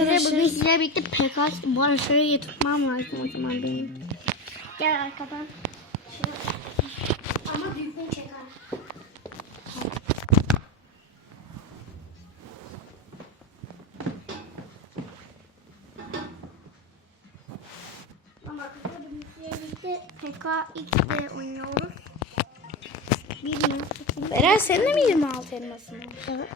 arkadaşlar. bugün sizlerle birlikte PKS bu arada şurayı tutmam lazım o zaman benim. Gel arkadan. Ama büyüklüğünü çeker. Ama arkadaşlar bugün sizlerle birlikte PKX'de oynuyoruz. Çekelim. Beren senin de mi 26 elmasın? Evet.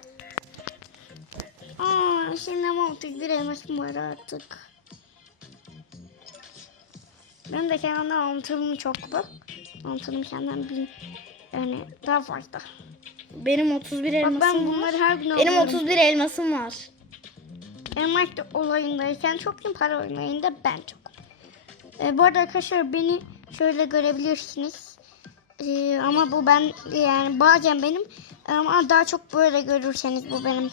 Aa, şimdi ama artık bir elmasım var artık. Benim de kendimden antrenörüm çok bak. Antrenörüm senden bin yani daha fazla. Benim 31 Bak elmasım ben var. bunları her gün Benim alıyorum. 31 elmasım var. Elmas da olayındayken çok iyi para oynayında ben çok. Ee, bu arada arkadaşlar beni şöyle görebilirsiniz. Ee, ama bu ben yani bazen benim ama daha çok böyle görürseniz bu benim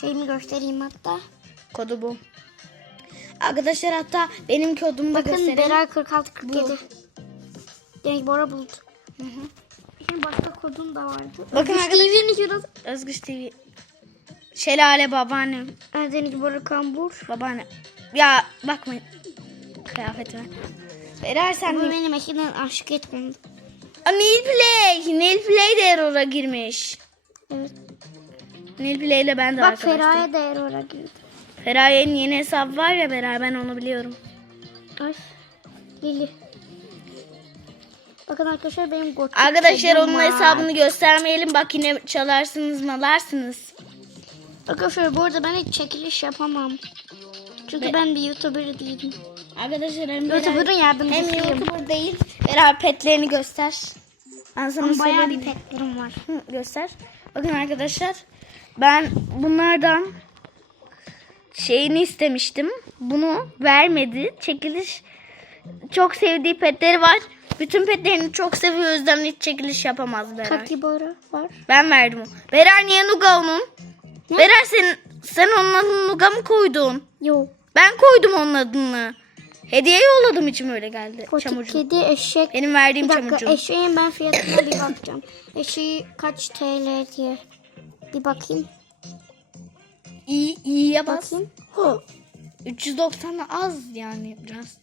şeyimi göstereyim hatta. Kodu bu. Arkadaşlar hatta benim kodumu da Bakın göstereyim. Beray 46 47. Yani Bora Bulut. Hı hı. Şimdi başka kodum da vardı. Bakın Özgüç arkadaşlar- TV'nin şurası. Özgüç TV. Şelale babaannem. Deniz Bora Kambur. Babaannem. Ya bakmayın. Kıyafetime. Beren sen Bu Nil... benim eskiden aşık etmem. Aa, Nil Play. Nil Play de error'a girmiş. Evet. Nil Play ile ben de Bak arkadaştım. Feraye de Erol'a girdi. Feraye'nin yeni hesabı var ya Beren ben onu biliyorum. Ay. Lili. Bakın arkadaşlar benim gotik Arkadaşlar onun var. hesabını göstermeyelim. Bak yine çalarsınız malarsınız. Arkadaşlar bu arada ben hiç çekiliş yapamam. Çünkü Be- ben bir YouTuber değilim. Arkadaşlar hem YouTuber'ın yardımcısıyım. hem YouTuber değil. Beren petlerini göster. Ben sana Ama bayağı bir petlerim var. Hı, göster. Bakın arkadaşlar ben bunlardan şeyini istemiştim. Bunu vermedi. Çekiliş çok sevdiği petleri var. Bütün petlerini çok seviyor o yüzden hiç çekiliş yapamaz Beren. Kakibara var. Ben verdim onu. Beren niye Nuga onun? Ne? Beren sen, sen onun adını Nuga mı koydun? Yok. Ben koydum onun adını. Hediye yolladım içim öyle geldi. Gotik Çamurcu. kedi eşek. Benim verdiğim Bir dakika çamurcu. eşeğin ben fiyatına bir bakacağım. Eşeği kaç TL diye. Bir bakayım. İyi, iyiye bas. Bakayım. Hı. 390 da az yani biraz.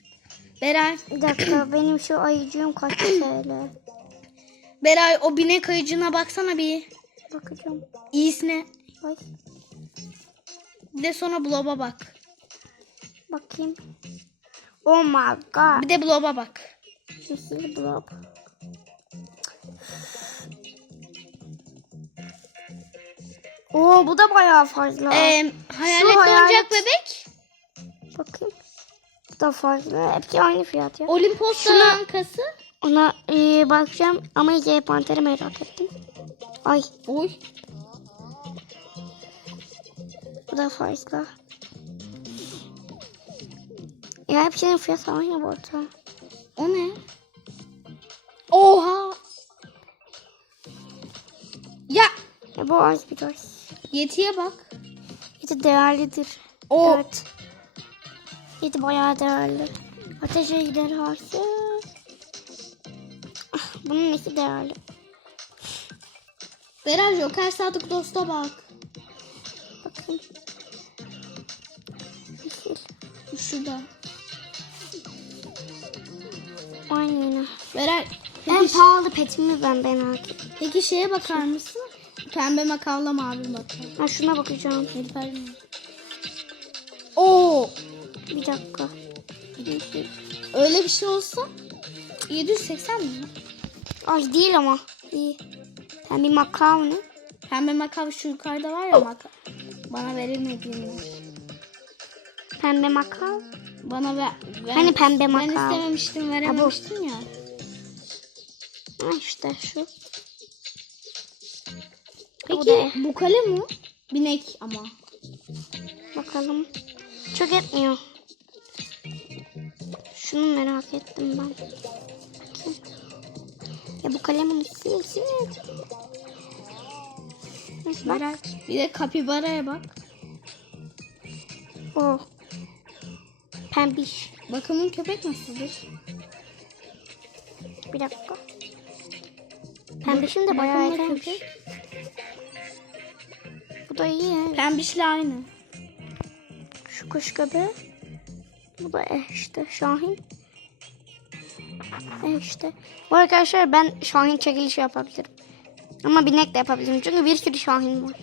Beren, Bir dakika benim şu ayıcığım kaç TL? Beray o binek ayıcına baksana bir. Bakacağım. İyisine. Ay, Bir de sonra bloba bak. bakayım. Oh my god. Bir de bloba bak. Sesli blob. Oo bu da bayağı fazla. Ee, hayalet Şu hayalet- oyuncak bebek. Bakayım. Bu da fazla. Hepsi aynı fiyat ya. Olimpos Dalankası. Ona e, bakacağım ama iyice panteri merak ettim. Ay Oy. bu da fazla. Ya hepsinin fiyatı aynı bu arada. O ne? Oha. Ya Ya bu az biraz. Yetiye bak. Yedi değerlidir. O Evet. Yedi bayağı değerli. Ateşe gider. Ah, Bunun nesi değerli? Beray Joker Sadık Dost'a bak. Yeşil. Şurada. Aynı yine. Beray. En pahalı petimi ben merak ettim. peki şeye bakar mısın? Pembe makavla mavi makavla. Ha şuna bakacağım. Nilüfer mi? Oo. Bir dakika. Öyle bir şey olsa 780 mi? Az değil ama. İyi. Ben bir makav ne? Pembe makav şu yukarıda var ya makav. Bana verilmedi mi? Pembe makav. Bana ver. ben- Hani pembe Ben makav? istememiştim verememiştim ya. Ha işte şu. Peki da- bu kale mi? Binek ama. Bakalım. Çok etmiyor. Şunu merak ettim ben. Ya bu kalemin sil. Bak. Merak. Bir de kapibaraya bak. Oh. Pembiş. Bakımın köpek nasıldır? Bir dakika. Pembişim de bayağı iyiymiş. köpek. Bu da iyi. Pembişle aynı. Şu kuş göbeği. Bu da eh işte Şahin. Eh işte. Bu arkadaşlar ben Şahin çekilişi yapabilirim. Ama binek de yapabilirim. Çünkü bir sürü Şahin var.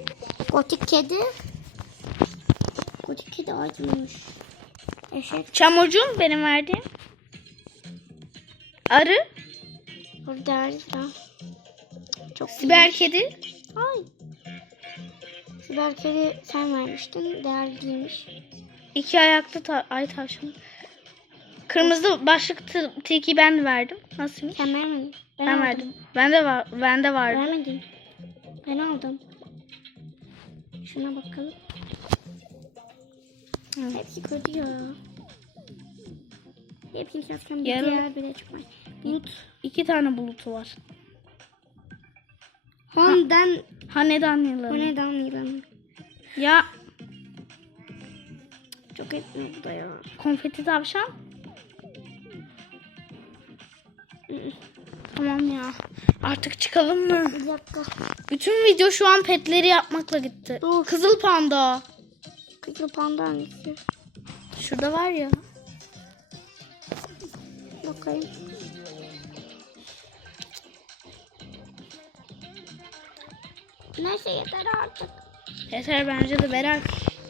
Gotik kedi. Gotik kedi acımış. Eşek. Çamurcuğum benim verdiğim. Arı. Burada da. Çok Siber kedi. Ay. Siber kedi sen vermiştin. Değerliymiş. İki ayaklı ta- ay tavşan. Kırmızı başlık t- tilki ben verdim. Nasılmış? Sen vermedin. Ben, aldım. verdim. Ben de var. Ben de vardı. Vermedin. Ben aldım. Şuna bakalım. Hepsi kötü ya. Hepsini satsam bir diğer bile çıkmaz. Bulut. İki tane bulutu var. Hondan Hanedan yılanı. ne damlayalım. Ya Çok etmiyor bu da ya. konfeti tavşan. Tamam ya. Artık çıkalım mı? Bir dakika. Bütün video şu an petleri yapmakla gitti. Dur. Kızıl panda. Kızıl panda hangisi? Şurada var ya. Bakayım. Neyse yeter artık. Yeter bence de Berak.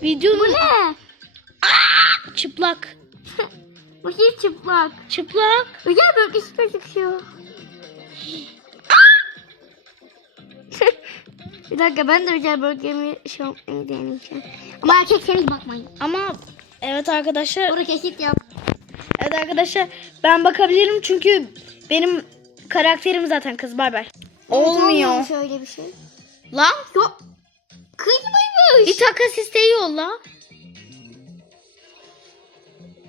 Videonun Bu ne? çıplak. Bu şey çıplak. Çıplak. Güzel bölgesi gözüküyor. bir dakika ben de özel bölgemi şey yapmayı deneyeceğim. Ama erkekseniz bakmayın. Ama evet arkadaşlar. Burada kesit yap. Evet arkadaşlar ben bakabilirim çünkü benim karakterim zaten kız bay bay. Olmuyor. Şöyle bir şey. Lan Yok. Kız mıymış? bir takas isteği yolla.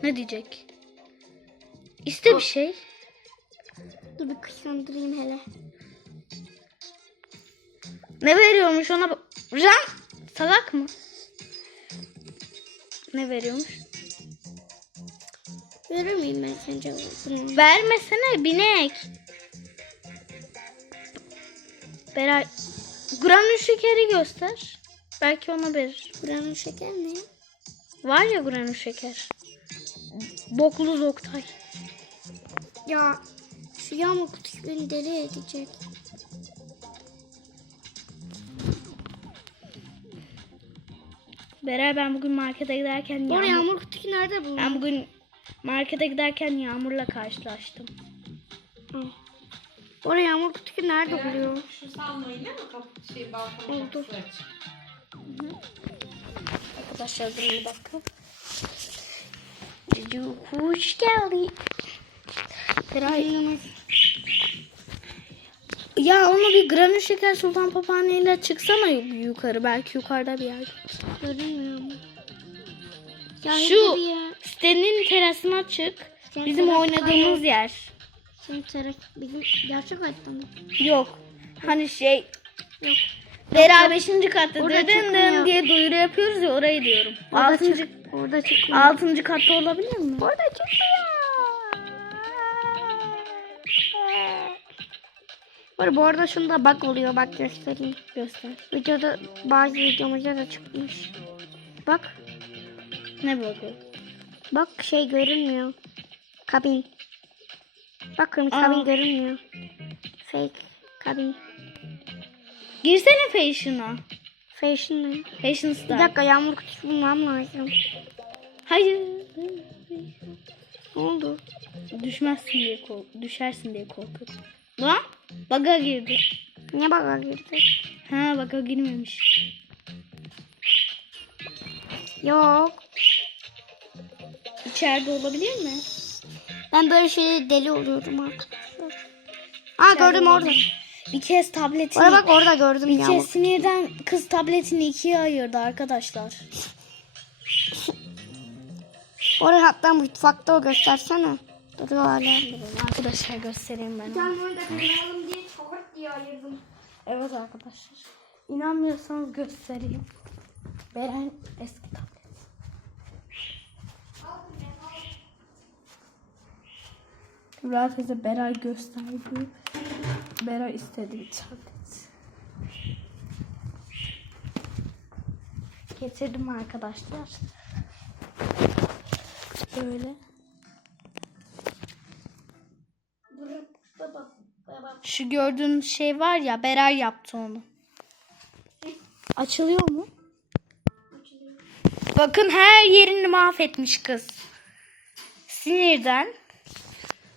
Ne diyecek? İste bir şey. Dur bir kısandırayım hele. Ne veriyormuş ona bak. Ren salak mı? Ne veriyormuş? Verir miyim ben sence bunu? Vermesene binek. Beray. Granül şekeri göster. Belki ona verir. Buranın şeker ne? Var ya granül şeker. Boklu Zoktay. Ya şu yağmur kutusu beni deli edecek. Beray ben bugün markete giderken Bu yağmur... yağmur kutusu nerede bu? Ben bugün markete giderken yağmurla karşılaştım. Oraya yağmur kutusu nerede buluyor? Şu salmayla mı kapı şey balkonu Oldu. kapısı açık? Arkadaşlar durun bir dakika. Cici kuş geldi. Beray ya onu bir granül şeker sultan papağanıyla çıksana yukarı. Belki yukarıda bir yerde. Görünmüyor mu? Ya Şu-. Ya. Sitenin terasına çık. Sen Bizim teras oynadığımız yer. Teras bizim gerçek hayatta mı? Yok. Hani şey Yok. Bera 5. katta Orada dın dın diye duyuru yapıyoruz ya orayı diyorum. Orada 6. çık. Orada çıkmıyor. 6. katta olabilir mi? Orada çıkmıyor. Bu bu arada şunda bug oluyor bak göstereyim. Göster. Videoda bazı videomuzda da çıkmış. Bak Ne bakıyor? bak şey görünmüyor. Kabin. Bak kırmızı Aa. kabin görünmüyor. Fake kabin. Girsene fashion'a. Fashion ne? Fashion Bir Star. dakika yağmur kutusu bulmam lazım. Hayır. Ne oldu? Düşmezsin diye kork düşersin diye korkuyorum. Lan baga girdi. Niye bug'a girdi? Ha baga girmemiş. Yok. İçeride olabilir mi? Ben böyle şeyde deli oluyorum arkadaşlar. Aa gördüm orada. Bir kez tabletini Orada bak orada gördüm bir ya. kez sinirden kız tabletini ikiye ayırdı arkadaşlar. Orada hatta mutfakta o göstersene. Duruyor hala. Arkadaşlar göstereyim ben. onu. Ben orada kıralım diye çok diye ayırdım. Evet arkadaşlar. İnanmıyorsanız göstereyim. Beren eski tablet. Kübra teyze Beray gösterdi. Beray istediği tablet. Getirdim arkadaşlar. Böyle. Şu gördüğün şey var ya Beray yaptı onu. Açılıyor mu? Bakın her yerini mahvetmiş kız. Sinirden.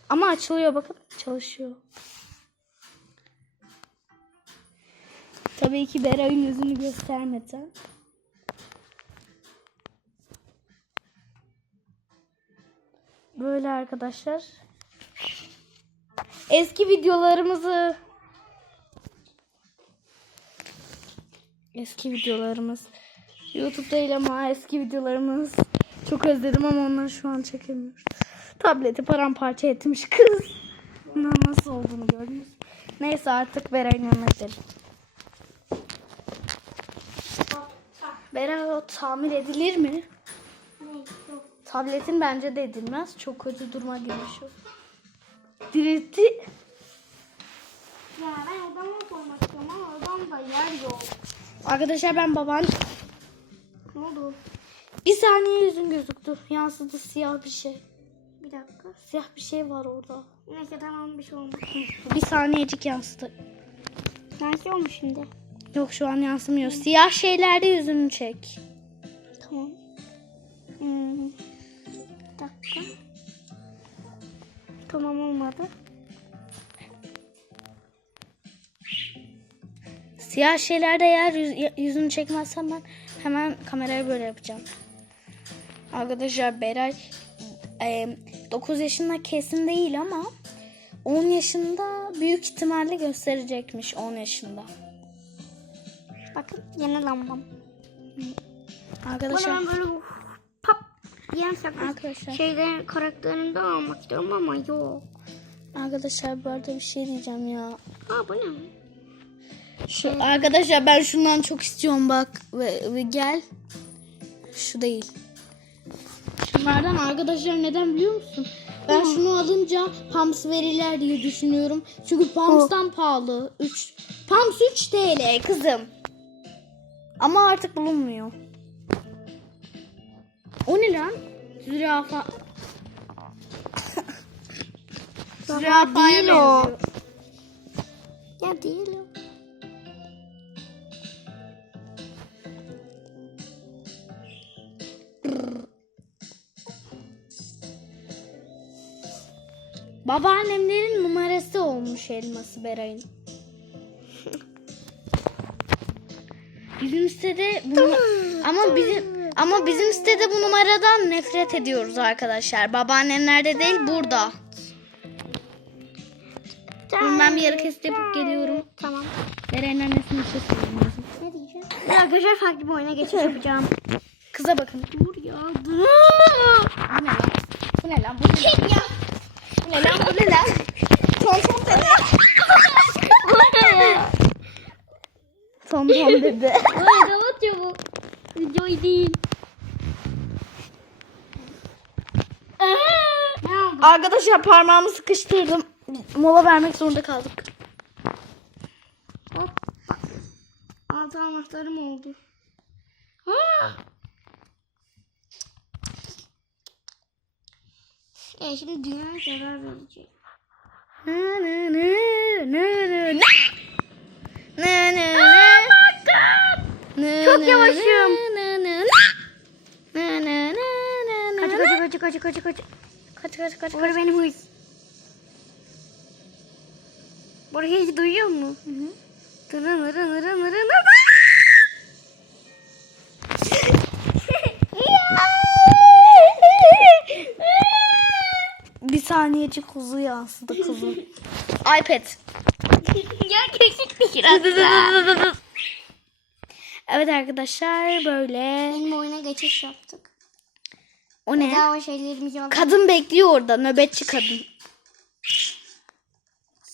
Ama açılıyor bakın. Çalışıyor. Tabii ki Beray'ın yüzünü göstermeden. Böyle arkadaşlar. Eski videolarımızı eski videolarımız YouTube değil ama eski videolarımız çok özledim ama onları şu an çekemiyoruz. Tableti paramparça etmiş kız. Nasıl olduğunu gördünüz. Neyse artık Beray'ın yanına. Beray o tamir edilir mi? Tabletin bence de edilmez. Çok kötü duruma girmiş o. Diriltti. Ya ben odama koymak istiyorum ama odamda yer yok. Arkadaşlar ben baban Ne oldu? bir saniye yüzün gözüktü. Yansıdı siyah bir şey. Bir dakika. Siyah bir şey var orada. Neyse tamam bir şey olmaz. Bir saniyecik yansıdı. Nasıl olmuş şimdi? Yok şu an yansımıyor. Siyah şeylerde yüzünü çek. Tamam. Hmm. Bir dakika. Tamam olmadı. Siyah şeylerde eğer yüz- yüzünü çekmezsen ben hemen kamerayı böyle yapacağım. Arkadaşlar Beray 9 yaşında kesin değil ama 10 yaşında büyük ihtimalle gösterecekmiş 10 yaşında. Bakın yeni lambam. Arkadaşlar ben böyle uf, pop diyen Arkadaşlar. şeylerin karakterini de almak istiyorum ama yok. arkadaşlar bu arada bir şey diyeceğim ya. Aa bu ne? Şu, arkadaşlar ben şundan çok istiyorum bak ve, ve gel. Şu değil. Şunlardan arkadaşlar neden biliyor musun? Ben şunu alınca Pams verirler diye düşünüyorum. Çünkü Pams'tan pahalı. 3 Pams 3 TL kızım. Ama artık bulunmuyor. O ne lan? Zürafa. Zürafaya değil o. benziyor. Ya değil o. Babaannemlerin numarası olmuş elması Beray'ın. Bizim sitede bu ama bizim ama bizim sitede bu numaradan nefret ediyoruz arkadaşlar. Babaannemlerde değil burada. Dur, ben bir yarı kesit yapıp geliyorum. Tamam. Beray'ın annesine bir şey lazım. Ne diyeceğim? Arkadaşlar farklı bir oyuna geçiş yapacağım. Kıza bakın. Dur ya dur. Bu ne lan? Bu ne lan? Bu ne lan? Bu ne lan? Bu ne lan? Ton ton dedi. Ton ton dedi. Ay kapat çabuk. Videoyu değil. Arkadaşlar parmağımı sıkıştırdım. Mola vermek zorunda kaldık. Hop. Altı anahtarım oldu. Ha. E şimdi dünyaya zarar verecek. Nı nı nı nı nı nı. Nı nı nı. Nı Çok yavaşım. nı nı. Nı nı nı nı nı Kaç kaç kaç kaç kaç kaç. Kaç kaç kaç. Orada benim hız. Burayı hiç duyuyor mu? Tırı nırı nırı nırı nırı. Bir saniyecik kuzu yansıdı kızım. iPad. ya kesin biraz Evet arkadaşlar böyle. Yeni oyuna geçiş yaptık. O ne? Bedava şeylerimizi aldık. Kadın bekliyor orada nöbetçi kadın.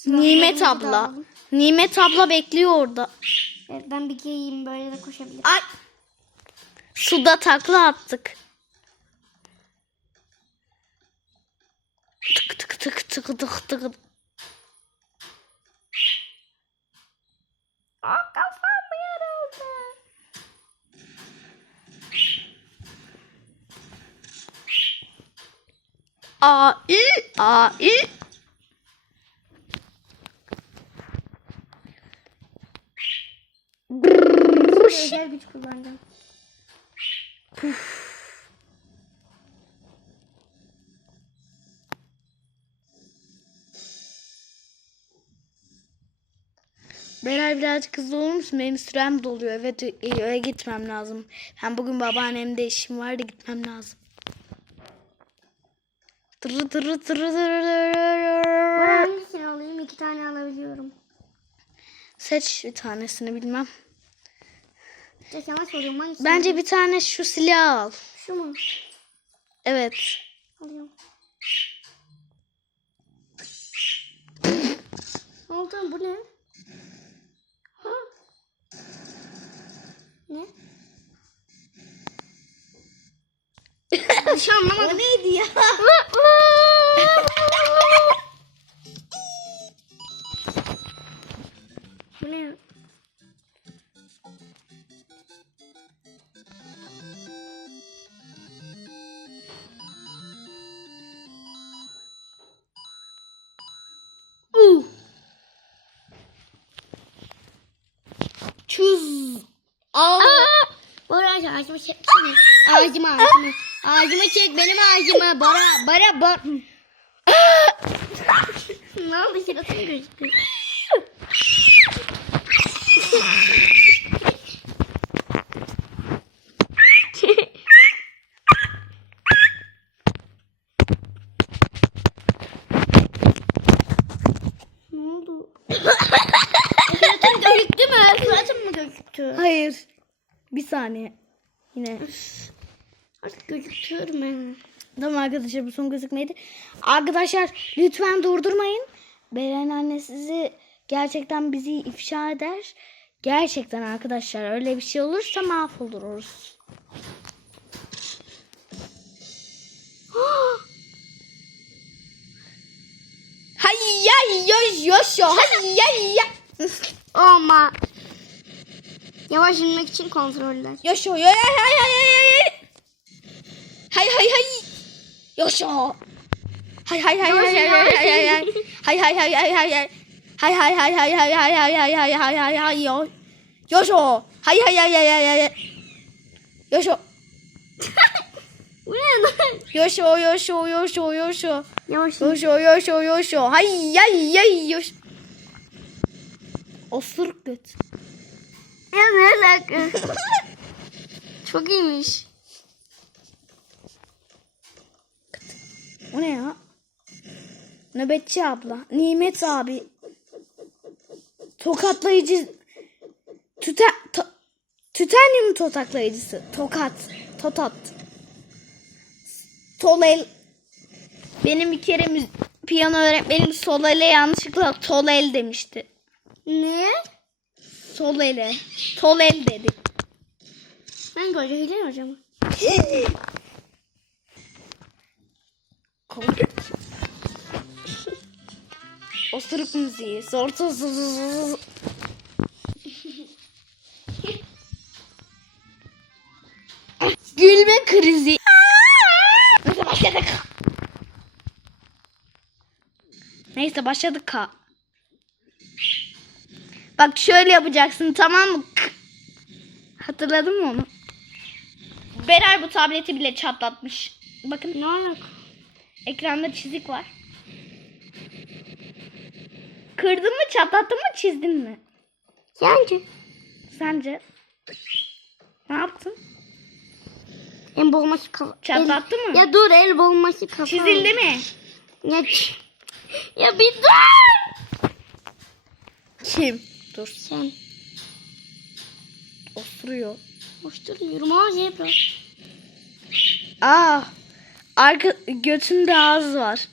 Nimet abla. Nimet abla bekliyor orada. Evet, ben bir giyeyim böyle de koşabilirim. Ay. Suda takla attık. Tık tık tık tık tık tık. Aa, kafam yarıldı. A, I, A, I. Özel güç kullanacağım. Beray birazcık hızlı olur musun? Benim sürem doluyor. Evet eve gitmem lazım. Hem bugün babaannemde işim vardı gitmem lazım. Tırı tırı tırı tırı Ben hangisini alayım? İki tane alabiliyorum. Seç bir tanesini bilmem. İşte sana soruyorum hangisini Bence bir tane şu silahı al. Şu mu? Evet. Alıyorum. Ne oldu? Bu ne? Ha? Ne? Bir şey anlamadım. neydi ya? Bu ne? ağacıma çeksene. Şey ağacıma ağacıma. Ağacıma çek benim ağacıma. Bara bara bar. ne oldu şurası gözüküyor. Suratım gözüktü mü? Suratım mı gözüktü? Hayır. Bir saniye. Yine. Artık gözüküyorum ben. Tamam arkadaşlar bu son gözükmeydi. Arkadaşlar lütfen durdurmayın. Beren anne sizi gerçekten bizi ifşa eder. Gerçekten arkadaşlar öyle bir şey olursa mahvoluruz. Hay hay yoş yoş yo hay hay ya. Ama yavaş inmek için kontroller. Yo hay hay hay hay. Hay hay hay. Yoş yo. Hay hay hay hay hay hay hay hay. Hay hay hay hay hay hay. Hay hay hay hay hay hay hay hay hay hay hay hay yo. Yoşo. Hay hay hay hay hay hay. Yoşo. Bu ne lan? Yoşo yoşo yoşo yoşo. Yavaş. Yoşo yoşo yoşo. Hay hay hay yoş. Osuruk göt. Alaka? Çok iyiymiş. O ne ya? Nöbetçi abla. Nimet abi. Tokatlayıcı. Tüte, to, tütenyum tokatlayıcısı. Tokat. Totat. Sol el. Benim bir kere piyano öğretmenim sol ele yanlışlıkla sol el demişti. Ne? Sol ele. Sol el dedi. Ben böyle hile hocam? Osuruk müziği. Zor zor. Gülme krizi. Neyse başladık. Neyse başladık. Bak şöyle yapacaksın tamam mı? Hatırladın mı onu? Berar bu tableti bile çatlatmış. Bakın Ne alaka? Ekranda çizik var. Kırdın mı, çatlattın mı, çizdin mi? Sence? Sence? Ne yaptın? El boğması kafa. Çatlattı mı? Ya dur el boğması kafa. Çizildi mi? Ya, ya bir dur. Kim? Dur. Sen. Osuruyor. Hoş durmuyorum ha zebra. Aa, arka götünde ağız var.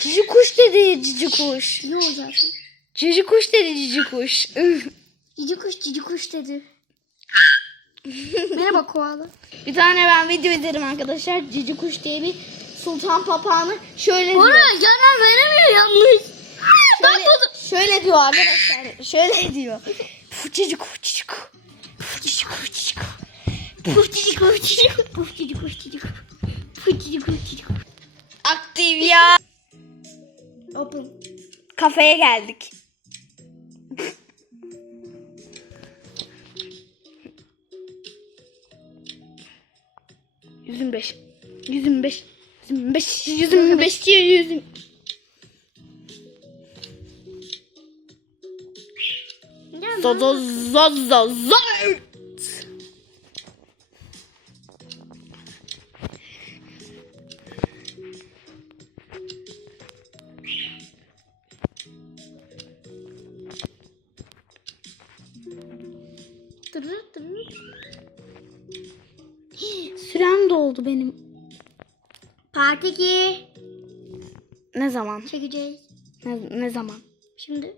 cici kuş dedi cici kuş. Ne olacaksın? Cici kuş dedi cici kuş. Cici kuş cici kuş dedi. Merhaba koala. Bir tane ben video ederim arkadaşlar. Cici kuş diye bir sultan papağanı şöyle Bana diyor. Caner veremiyor yanlış. Şöyle, şöyle diyor arkadaşlar. Şöyle diyor. Puf cici kuş cici kuş. Puf cici kuş cici kuş. Puf cici kuş cici kuş. Puf cici kuş cici kuş. Puf cici kuş cici kuş. Aktif ya. Open. Kafeye geldik. Zo zo zo zo zo. Tırır 2. Ne zaman? Çekeceğiz. Ne, ne zaman? Şimdi